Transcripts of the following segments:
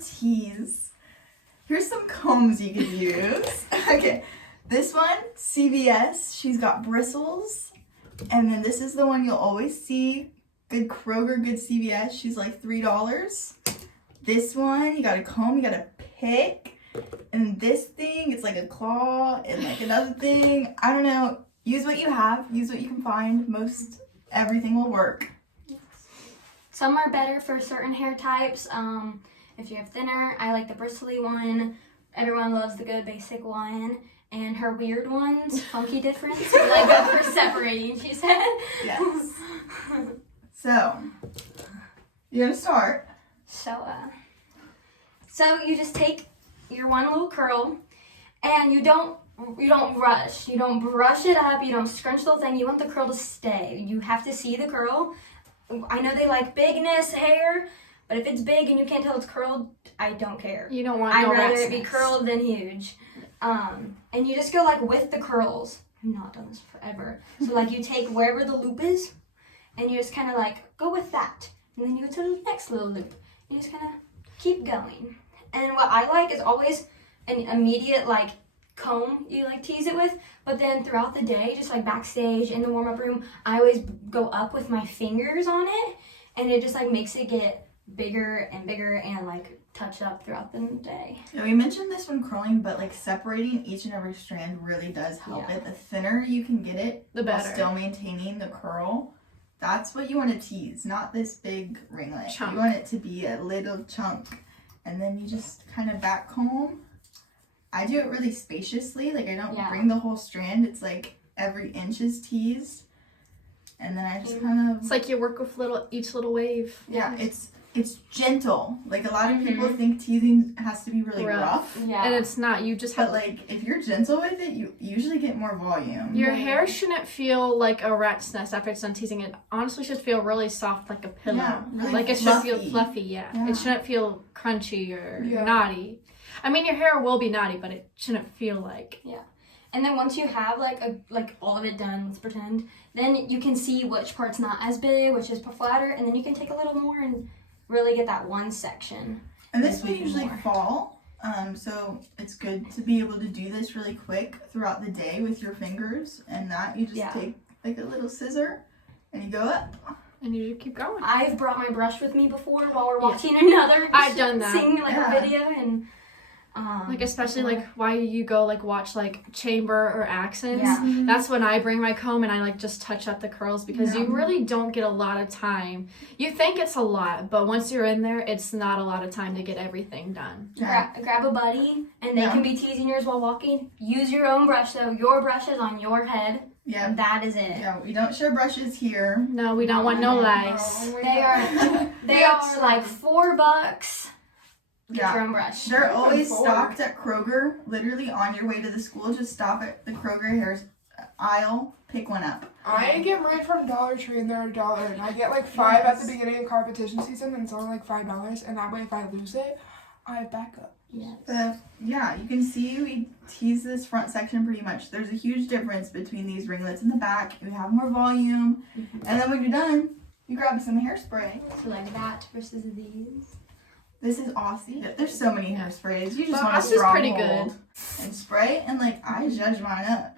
tease. Here's some combs you could use. Okay, this one, CVS, she's got bristles. And then this is the one you'll always see. Good Kroger, good CVS, she's like $3. This one, you got a comb, you got a pick. And this thing, it's like a claw and like another thing. I don't know. Use what you have. Use what you can find. Most everything will work. Some are better for certain hair types. If you have thinner, I like the bristly one. Everyone loves the good basic one. And her weird ones, funky difference, like good for separating, she said. Yes. So, you're gonna start. So you just take your one little curl, and you don't rush. You don't brush it up. You don't scrunch the whole thing. You want the curl to stay. You have to see the curl. I know they like bigness hair, but if it's big and you can't tell it's curled, I don't care. You don't want. I'd rather it be curled than huge. And you just go like with the curls. I've not done this forever. So like you take wherever the loop is, and you just kind of like go with that, and then you go to the next little loop. You just kind of keep going. And what I like is always an immediate like comb you like tease it with, but then throughout the day, just like backstage in the warm-up room, I always go up with my fingers on it, and it just like makes it get bigger and like touch up throughout the day. Yeah, we mentioned this when curling, but like separating each and every strand really does help it. The thinner you can get it, the better. While still maintaining the curl. That's what you want to tease, not this big ringlet. Chunk. You want it to be a little chunk. And then you just kind of back comb. I do it really spaciously. Like I don't bring the whole strand. It's like every inch is teased. And then I just kind of... It's like you work with each little wave. Yeah, it's gentle. Like a lot of people think teasing has to be really rough. Yeah. And it's not. You just have... But like if you're gentle with it, you usually get more volume. Your hair shouldn't feel like a rat's nest after it's done teasing. It honestly should feel really soft, like a pillow. Yeah, really like it should feel fluffy, yeah. It shouldn't feel crunchy or naughty. I mean, your hair will be naughty, but it shouldn't feel like... Yeah. And then once you have like all of it done, let's pretend, then you can see which part's not as big, which is flatter, and then you can take a little more and really get that one section. And this will usually fall, so it's good to be able to do this really quick throughout the day with your fingers, and that you just take like a little scissor and you go up. And you keep going. I've brought my brush with me before while we're watching another. I've done that. Singing a video and... like especially like why you go like watch like chamber or accents. That's when I bring my comb and I like just touch up the curls because you really don't get a lot of time. You think it's a lot, but once you're in there, it's not a lot of time to get everything done. Grab a buddy and they can be teasing yours while walking. Use your own brush though. Your brush is on your head. Yeah, that is it. Yeah, we don't share brushes here. No, we don't want no lice. No, they are like $4. Get your own brush. They're always stocked at Kroger. Literally on your way to the school, just stop at the Kroger hair aisle, pick one up. I get mine from Dollar Tree and they're $1, and I get like 5 at the beginning of competition season, and it's only like $5, and that way if I lose it, I back up. Yeah, you can see we tease this front section pretty much. There's a huge difference between these ringlets in the back. We have more volume, and then when you're done, you grab some hairspray. So like that versus these. This is awesome. There's so many hairsprays. You just want a strong pretty hold and spray, and like I judge mine up.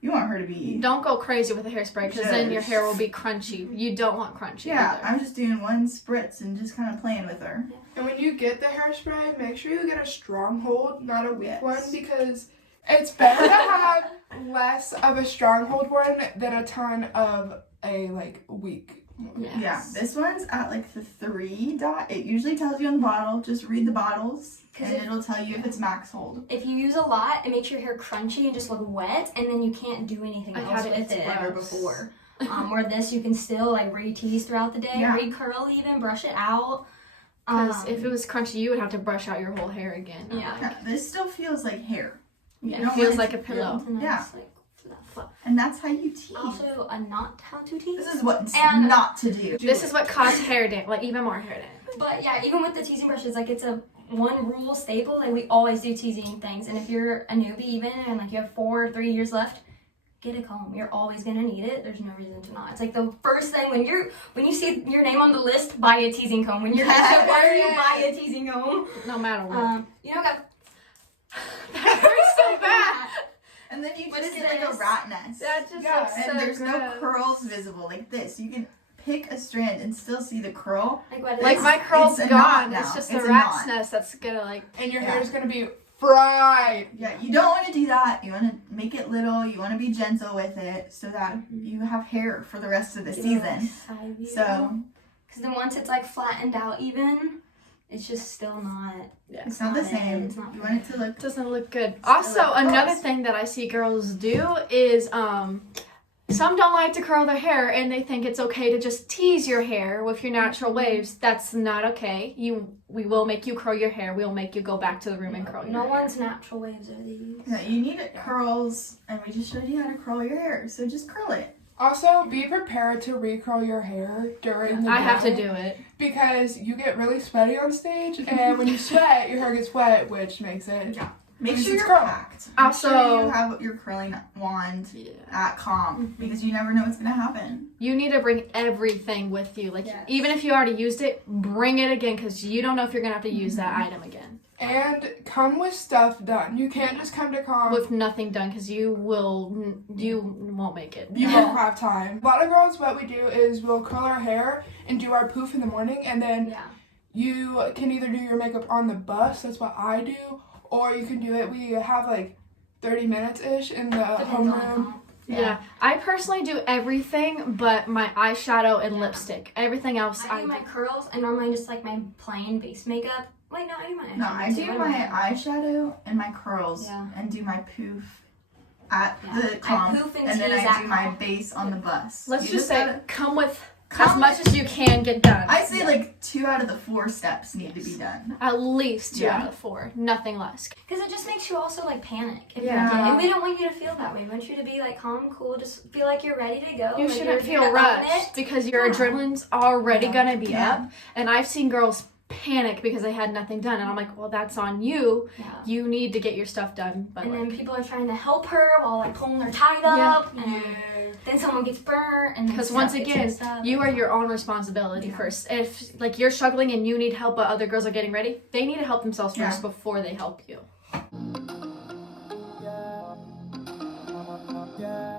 You want her to be... Don't go crazy with the hairspray because then your hair will be crunchy. You don't want crunchy either. I'm just doing one spritz and just kind of playing with her. And when you get the hairspray, make sure you get a strong hold, not a weak one, because it's better to have less of a strong hold one than a ton of a like weak. Yeah, this one's at like the 3 dot. It usually tells you on the bottle. Just read the bottles and it'll tell you if it's max hold. If you use a lot, it makes your hair crunchy and just look wet, and then you can't do anything else with it ever before. Where this, you can still like re-tease throughout the day, re-curl even, brush it out. Because if it was crunchy, you would have to brush out your whole hair again. Yeah, this still feels like hair. It feels like a pillow. And that's how you tease. Also, not how to tease. This is what not to do. This is what caused hair damage, like even more hair damage. But yeah, even with the teasing brushes, like it's a one rule staple. Like we always do teasing things. And if you're a newbie even, and like you have 4 or 3 years left, get a comb. You're always gonna need it. There's no reason to not. It's like the first thing when you see your name on the list, buy a teasing comb. When you're in the water, you buy a teasing comb. No matter what. You know what? That hurts so bad. And then you What just is get like a this? rat nest. That just Yeah, looks so And there's no gross. curls visible like this. You can pick a strand and still see the curl. Like what? Like my curl's it's a knot gone. now. It's just It's a a rat's knot. nest that's gonna like. And your Yeah. hair's gonna be fried. Yeah, you don't want to do that. You want to make it little. You want to be gentle with it so that you have hair for the rest of the season. So because then once it's like flattened out, even it's just still not. Yeah. it's not the Not it. same. It's not You want it to look. It doesn't look good. Still Also, like another curls. thing that I see girls do is some don't like to curl their hair and they think it's okay to just tease your hair with your natural waves. That's not okay. We will make you curl your hair. We'll make you go back to the room and curl your No hair. one's natural waves are these. Yeah, you need curls, and we just showed you how to curl your hair. So just curl it. Also, be prepared to recurl your hair during the I have to day do it. because you get really sweaty on stage, and when you sweat, your hair gets wet, which makes it. Make It's sure you're curl. packed. Make Also- sure you have your curling wand Yeah. at comp because you never know what's gonna happen. You need to bring everything with you. Like, Yes. even if you already used it, bring it again because you don't know if you're going to have to use that item again. And come with stuff done. You can't just come to comp. With nothing done because you won't make it. You won't have time. A lot of girls, what we do is we'll curl our hair and do our poof in the morning, and then Yeah. you can either do your makeup on the bus, that's what I do, or you can do it, we have like 30 minutes-ish in the Depends on the homeroom. comp. Yeah. I personally do everything but my eyeshadow and lipstick. Everything else I do my curls and normally just like my plain base makeup. Wait, no, I do my eyeshadow. No, I do too. my eyeshadow and my curls Yeah. and do my poof at Yeah. the I comp, poof and and then tease I at do my comp. base on the bus. Let's You just say gotta- come with Come as much as you can get done. I say like 2 out of the 4 steps need to be done. At least 2 Yeah. out of 4. Nothing less. Because it just makes you also like panic. If Yeah. you did. And we don't want you to feel that way. We want you to be like calm, cool, just feel like you're ready to go. You like shouldn't you're feel gonna own rushed it. because your Yeah. adrenaline's already Yeah. gonna be Yeah. up. And I've seen girls panic because they had nothing done. And I'm like, well, that's on you. Yeah. You need to get your stuff done. But And like, then people are trying to help her while like pulling their tie Yeah. up. And then someone gets burnt. And then because stuff once gets again, messed up. you are your own responsibility Yeah. first. If like you're struggling and you need help but other girls are getting ready, they need to help themselves first Yeah. before they help you. Yeah.